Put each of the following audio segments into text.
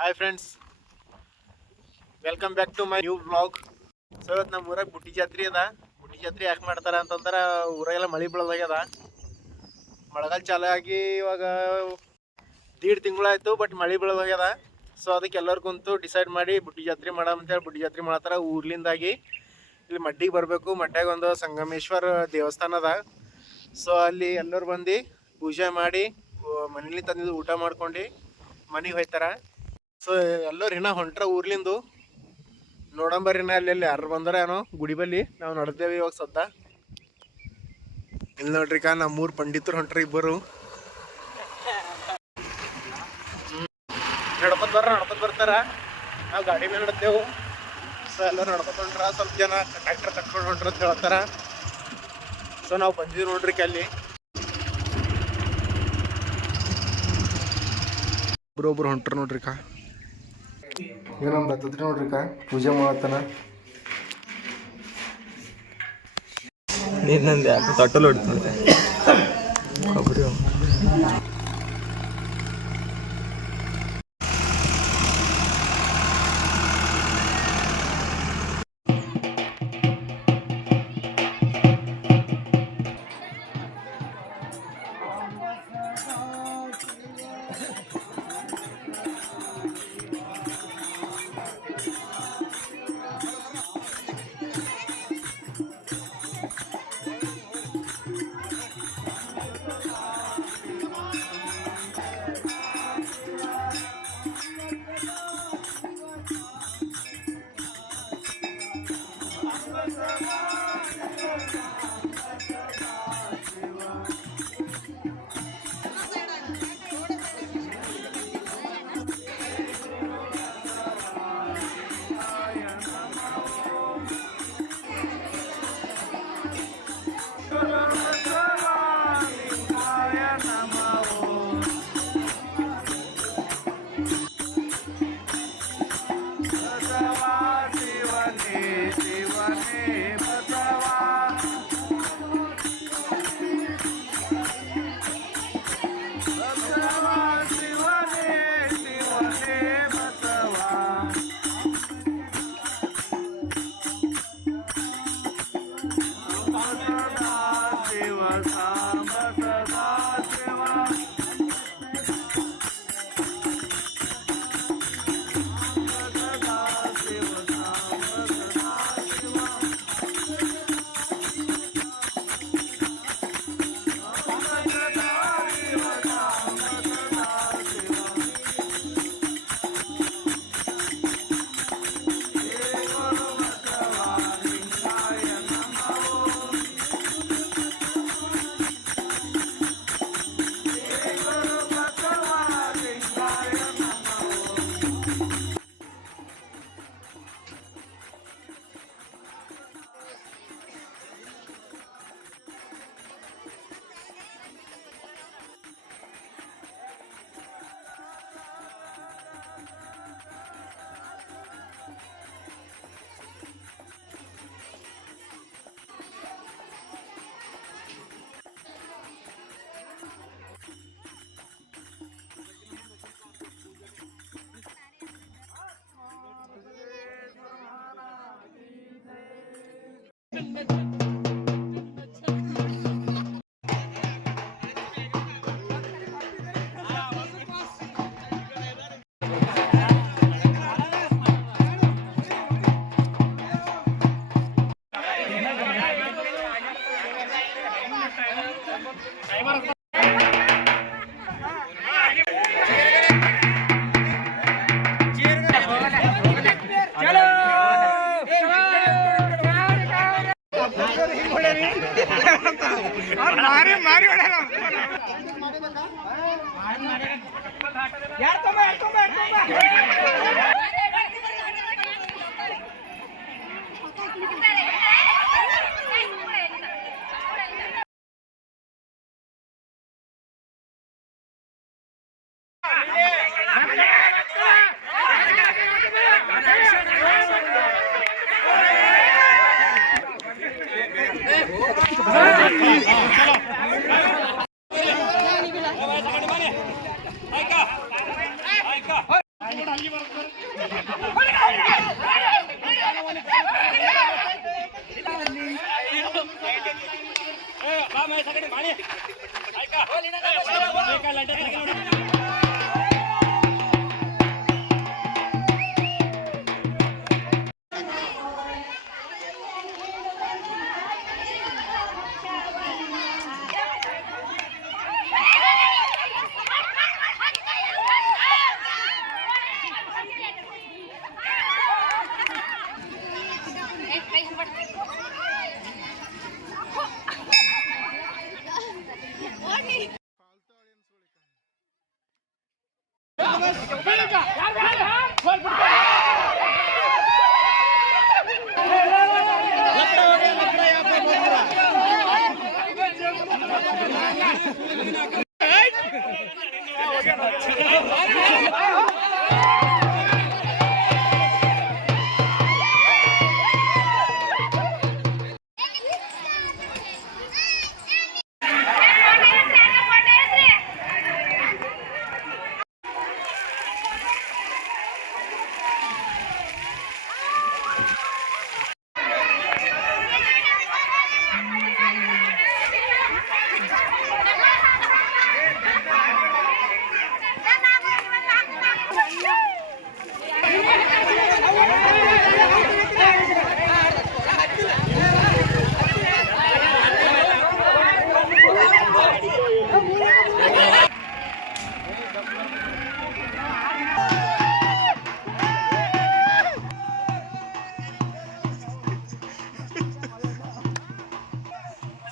Hi friends welcome back to my new blog so ಇವತ್ತು ನಮ್ಮ ಊರಾಗ ಬುಟ್ಟಿ ಜಾತ್ರೆ ಅದ. ಬುಟ್ಟಿ ಜಾತ್ರೆ ಯಾಕೆ ಮಾಡ್ತಾರ ಅಂತಂದ್ರೆ, ಊರಾಗೆಲ್ಲ ಮಳೆ ಬೀಳೋದಾಗ್ಯದ. ಮಳೆಗಾಲ ಚಾಲು ಆಗಿ ಇವಾಗ ದೀಡ್ ತಿಂಗಳಾಯ್ತು ಬಟ್ ಮಳೆ ಬೀಳೋದಾಗ್ಯದ. ಸೊ ಅದಕ್ಕೆ ಎಲ್ಲರೂ ಕುಂತು ಡಿಸೈಡ್ ಮಾಡಿ ಬುಟ್ಟಿ ಜಾತ್ರೆ ಅಂತೇಳಿ ಬುಟ್ಟಿ ಜಾತ್ರೆ ಮಾಡತ್ತಾರ ಊರ್ಲಿಂದಾಗಿ. ಇಲ್ಲಿ ಮಡ್ಡಿಗೆ ಬರಬೇಕು. ಮಡ್ಡಾಗ ಒಂದು ಸಂಗಮೇಶ್ವರ ದೇವಸ್ಥಾನ ಅದ. ಸೊ ಅಲ್ಲಿ ಎಲ್ಲರೂ ಬಂದು ಪೂಜೆ ಮಾಡಿ ಮನೇಲಿ ತಂದಿದ್ದು ಊಟ ಮಾಡ್ಕೊಂಡು ಮನೆಗೆ ಹೋಯ್ತಾರ. ಸೊ, ಎಲ್ಲರೂ ಇನ್ನ ಹೊಂಟ್ರ ಊರ್ಲಿಂದು? ನೋಡಂಬರಿ ನಾ ಅಲ್ಲಿ ಯಾರು ಬಂದಾರ ಏನೋ ಗುಡಿ ಬಲ್ಲಿ ನಾವು ನಡ್ದೇವಿ ಇವಾಗ ಸದ್ದ. ಇಲ್ಲಿ ನೋಡ್ರಿ ಕಾ, ನಮ್ಮೂರು ಪಂಡಿತರು ಹೊಂಟ್ರಿ ಇಬ್ಬರು. ನಡ್ಕೊತ ಬರ್ರ ನಡ್ಕೊತ ಬರ್ತಾರ. ನಾವು ಗಾಡಿ ಮೇಲೆ ನಡ್ತೇವು. ಸೊ, ಎಲ್ಲರೂ ನಡ್ಕೊತ ಹೊಂಟ್ರ, ಸ್ವಲ್ಪ ಜನ ಟ್ರ್ಯಾಕ್ಟರ್ ಕಟ್ಕೊಂಡು ಹೊಂಟ್ರ ಅಂತ ಹೇಳ್ತಾರ. ಸೊ, ನಾವು ಬಂದಿದ್ದೀವಿ ನೋಡ್ರಿ ಅಲ್ಲಿ. ಒಬ್ರೊಬ್ರು ಹೊಂಟ್ರು ನೋಡ್ರಿ ಕಾ. ನಮ್ಮ ಬರ್ತದ್ರಿ ನೋಡ್ರಿ ಕಾ ಪೂಜೆ ಮಾಡತ್ತನ. ನಿನ್ನಂದು ಯಾಕೆ ತೊಟ್ಟಲು ಕೊಬ್ಬರಿ Thank you. been mentioned. ಮಾರಿ ಮಾರಿ ಹೊಡೆಯಲ್ಲ লাইটার লাইটার লাইটার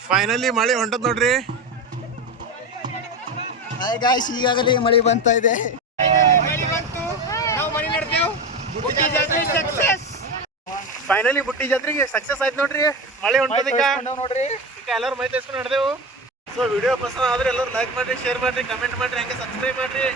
ಫೈನಲಿ ಮಳೆ ಹೊಂಟದ್ ನೋಡ್ರಿ. ಗಾಯ್ಸ್ ಈಗಾಗಲೇ ಮಳೆ ಬಂತಾ ಇದೆ. ಫೈನಲಿ ಬುಟ್ಟಿ ಜಾತ್ರೆಗೆ ಸಕ್ಸಸ್ ಆಯ್ತು ನೋಡ್ರಿ. ಮಳೆ ಹೊಂಟದೀಗ ನೋಡ್ರಿ. ಈಗ ಎಲ್ಲರೂ ಮೈ ತರಿಸ್ಕೊಂಡು ನಡೆದೆವು. ಸೊ ವಿಡಿಯೋ ಪಸಂದ್ ಆದ್ರೆ ಎಲ್ಲರೂ ಲೈಕ್ ಮಾಡ್ರಿ ಶೇರ್ ಮಾಡ್ರಿ ಕಮೆಂಟ್ ಮಾಡ್ರಿ ಹಂಗೆ ಸಬ್ಸ್ಕ್ರೈಬ್ ಮಾಡ್ರಿ.